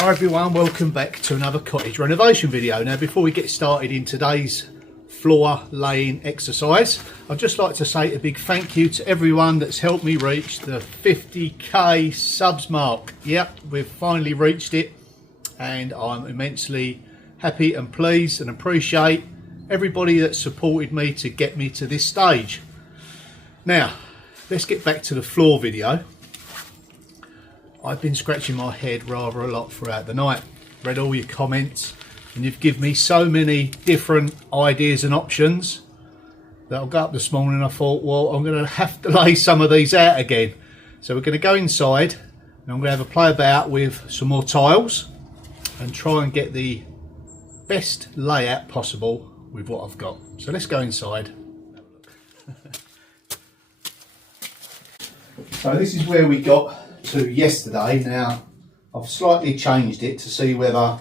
Hi everyone, welcome back to another cottage renovation video. Now before we get started in today's floor laying exercise, I'd just like to say a big thank you to everyone that's helped me reach the 50k subs mark. Yep, we've finally reached it and I'm immensely happy and pleased and appreciate everybody that supported me to get me to this stage. Now let's get back to the floor video. I've been scratching my head rather a lot throughout the night, read all your comments, and you've given me so many different ideas and options that I got up this morning and I thought, well, I'm going to have to lay some of these out again. So we're going to go inside and I'm going to have a play about with some more tiles and try and get the best layout possible with what I've got. So let's go inside. So this is where we got to yesterday. Now I've slightly changed it to see whether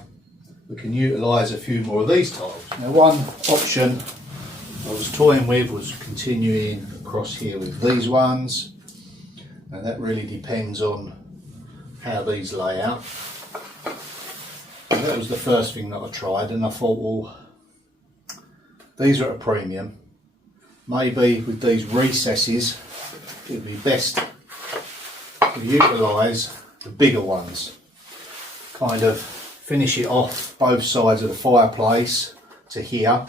we can utilise a few more of these tiles. Now one option I was toying with was continuing across here with these ones, and that really depends on how these lay out. And that was the first thing that I tried, and I thought, well, these are at a premium. Maybe with these recesses it would be best to utilise the bigger ones, kind of finish it off both sides of the fireplace to here,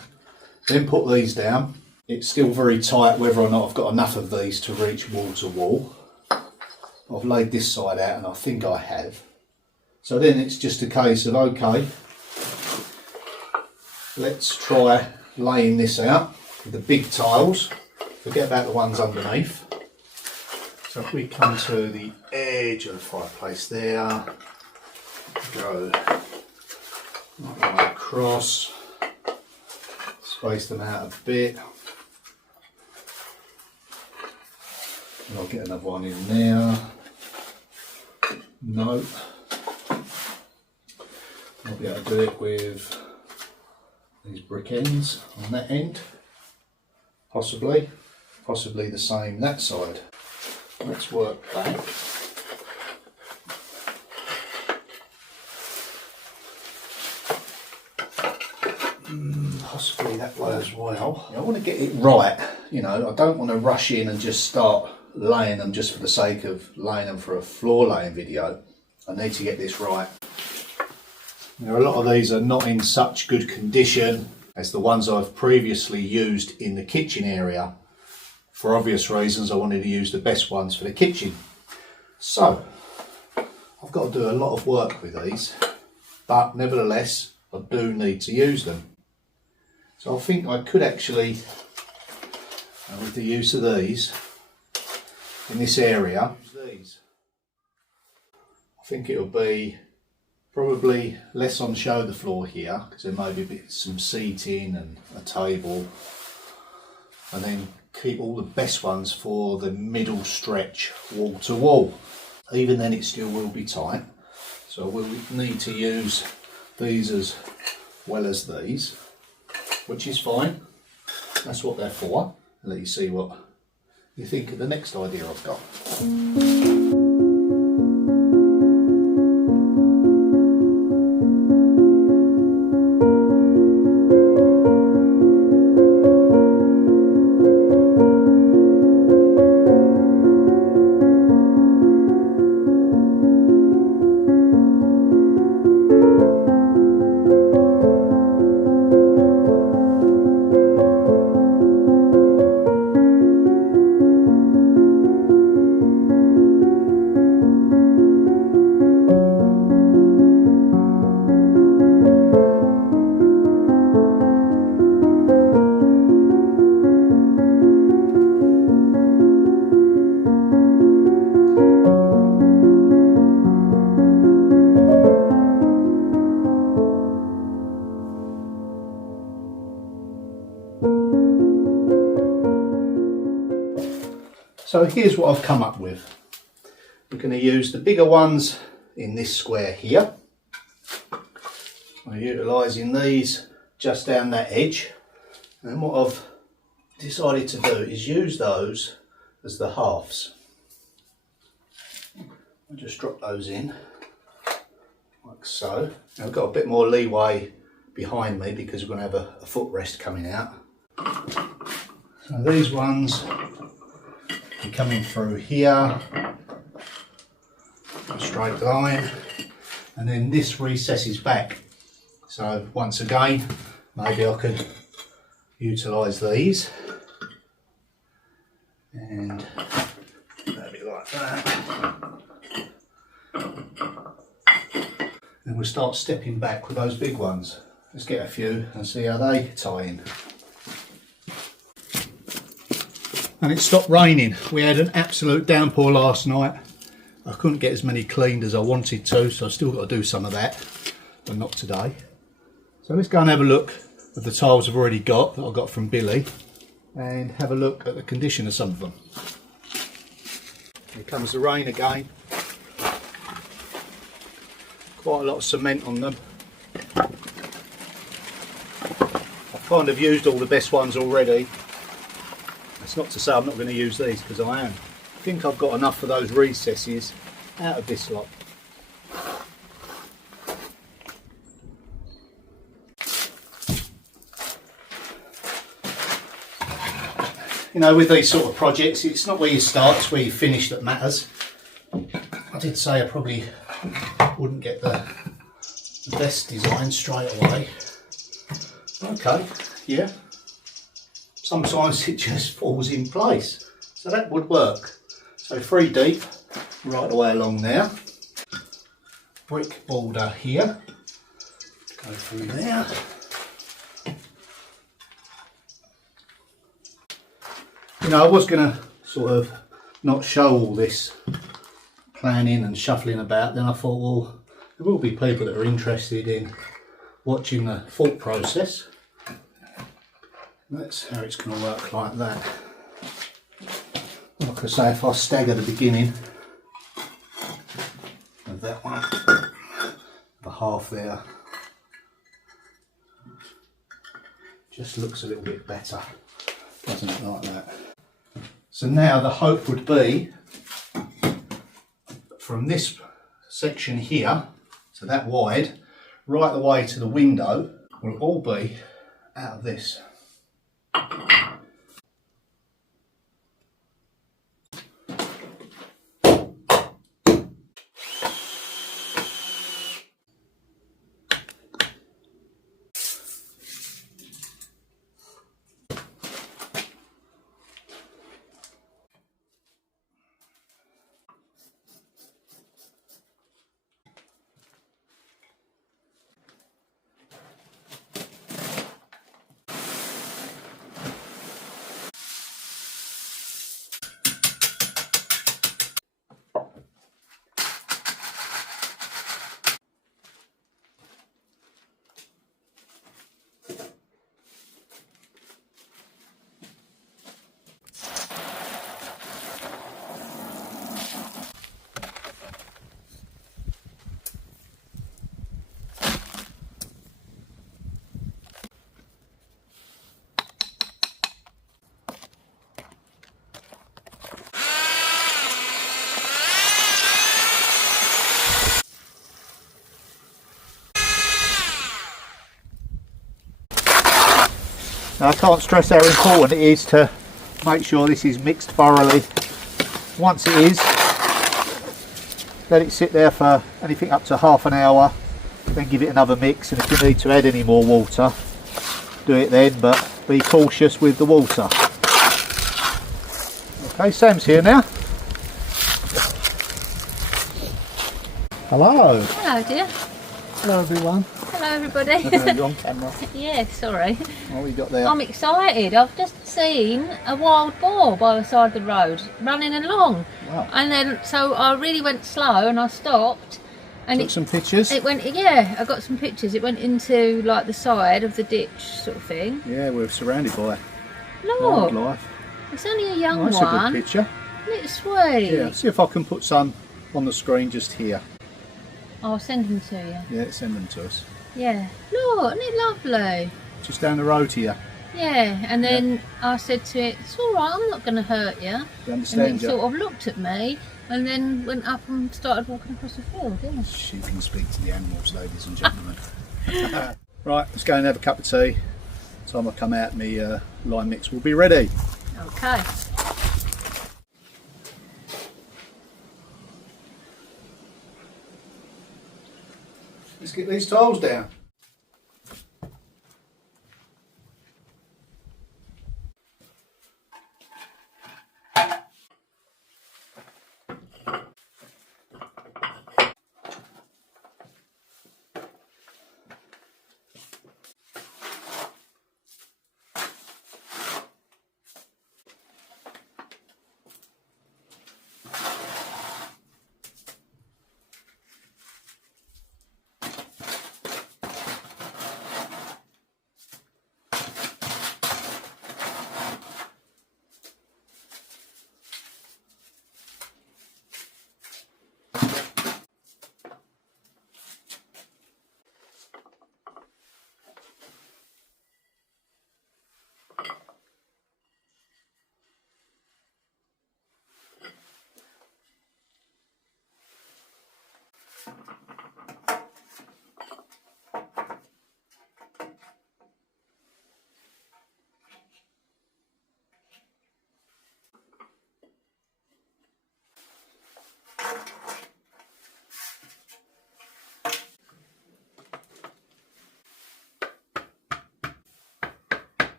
then put these down. It's still very tight whether or not I've got enough of these to reach wall to wall. I've laid this side out and I think I have. So then it's just a case of, okay, let's try laying this out with the big tiles, forget about the ones underneath. So if we come to the edge of the fireplace there, go right across, space them out a bit, and I'll get another one in there. No, I'll be able to do it with these brick ends on that end, possibly the same that side. Let's work back. Possibly that way as well. I want to get it right, you know, I don't want to rush in and just start laying them just for the sake of laying them for a floor laying video. I need to get this right. Now a lot of these are not in such good condition as the ones I've previously used in the kitchen area. For obvious reasons, I wanted to use the best ones for the kitchen. So, I've got to do a lot of work with these, but nevertheless, I do need to use them. So I think I could actually, with the use of these, in this area, I think it'll be probably less on show the floor here, because there may be some seating and a table, and then keep all the best ones for the middle stretch wall to wall. Even then it still will be tight, so we'll need to use these as well as these, which is fine. That's what they're for. I'll let you see what you think of the next idea I've got. So here's what I've come up with. We're going to use the bigger ones in this square here. I'm utilising these just down that edge, and what I've decided to do is use those as the halves. I'll just drop those in like like so. Now I've got a bit more leeway behind me because we're going to have a footrest coming out. So these ones are coming through here, a straight line, and then this recesses back. So once again, maybe I could utilise these and maybe like that. And we'll start stepping back with those big ones. Let's get a few and see how they tie in. And it stopped raining. We had an absolute downpour last night. I couldn't get as many cleaned as I wanted to, so I've still got to do some of that, but not today. So let's go and have a look at the tiles I've already got, that I got from Billy, and have a look at the condition of some of them. Here comes the rain again. Quite a lot of cement on them. I've kind of used all the best ones already. That's not to say I'm not going to use these, because I am. I think I've got enough of those recesses out of this lot. You know, with these sort of projects, it's not where you start, it's where you finish that matters. I did say I probably wouldn't get the best design straight away. Okay, yeah. Sometimes it just falls in place. So that would work. So 3 deep, right away along there. Brick border here. Go through there. You know, I was going to sort of not show all this planning and shuffling about, then I thought, well, there will be people that are interested in watching the thought process. That's how it's going to work, like that. Like I say, if I stagger the beginning of that one, the half there, just looks a little bit better, doesn't it, like that? So now the hope would be from this section here, so that wide, right the way to the window, will all be out of this. Now, I can't stress how important it is to make sure this is mixed thoroughly. Once it is, let it sit there for anything up to half an hour, then give it another mix, and if you need to add any more water, do it then, but be cautious with the water. Okay, Sam's here now. Hello. Hello, dear. Hello, everyone. Hello, everybody. You're on camera. Yeah, sorry. What have you got there? I'm excited. I've just seen a wild boar by the side of the road running along. Wow. And then, so I really went slow and I stopped. And Took some pictures? It went, yeah, I got some pictures. It went into like the side of the ditch sort of thing. Yeah, we're surrounded by Look, wildlife. it's only a young That's one. a good picture. Isn't it sweet? Yeah, see if I can put some on the screen just here. I'll send them to you. Yeah, send them to us. Yeah. Look, isn't it lovely? Just down the road here. Yeah, and then I said to it, it's all right, I'm not going to hurt you. You And understand, it sort of looked at me and then went up and started walking across the field, didn't he? You can speak to the animals, ladies and gentlemen. Right, let's go and have a cup of tea. By the time I come out, my lime mix will be ready. Okay. Let's get these tiles down.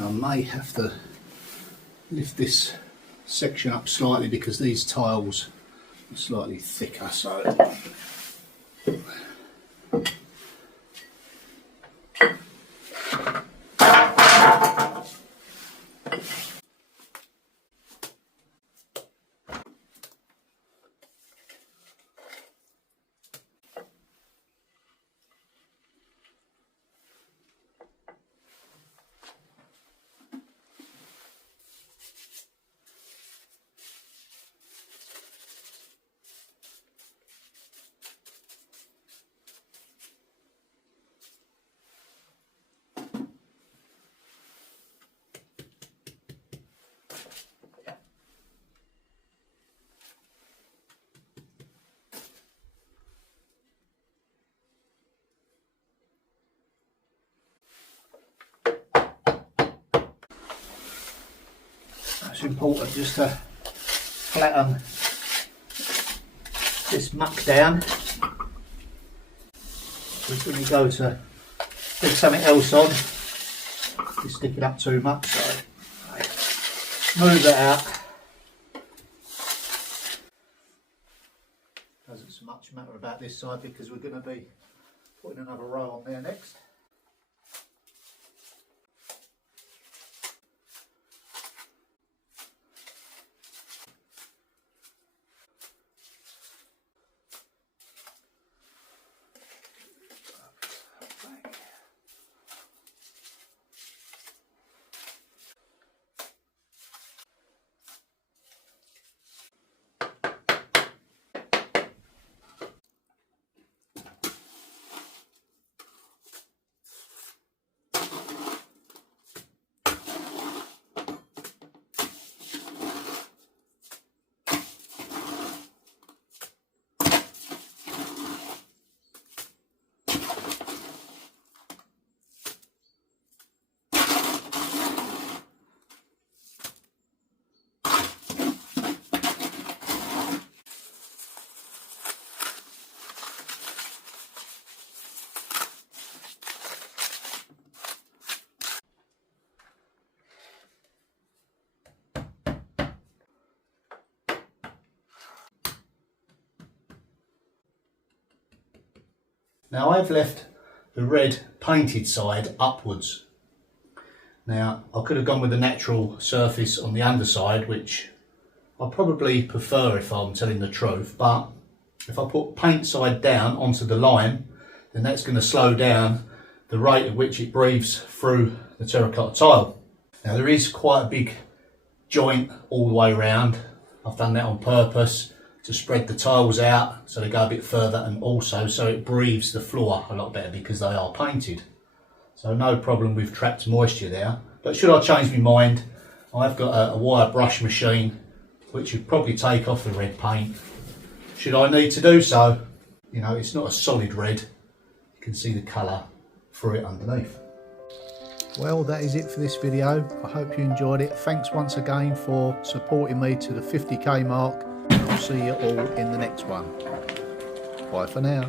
I may have to lift this section up slightly because these tiles are slightly thicker, so it's important just to flatten this muck down, because when you go to put something else on, you stick it up too much, so move that out. Doesn't so much matter about this side because we're going to be putting another row on there next. Now I've left the red painted side upwards. Now I could have gone with the natural surface on the underside, which I probably prefer if I'm telling the truth, but if I put paint side down onto the lime, then that's going to slow down the rate at which it breathes through the terracotta tile. Now there is quite a big joint all the way around. I've done that on purpose to spread the tiles out so they go a bit further, and also so it breathes the floor a lot better because they are painted. So no problem with trapped moisture there. But should I change my mind, I've got a wire brush machine which would probably take off the red paint should I need to do so. You know, it's not a solid red, you can see the colour through it underneath. Well, that is it for this video. I hope you enjoyed it. Thanks once again for supporting me to the 50k mark. I'll see you all in the next one. Bye for now.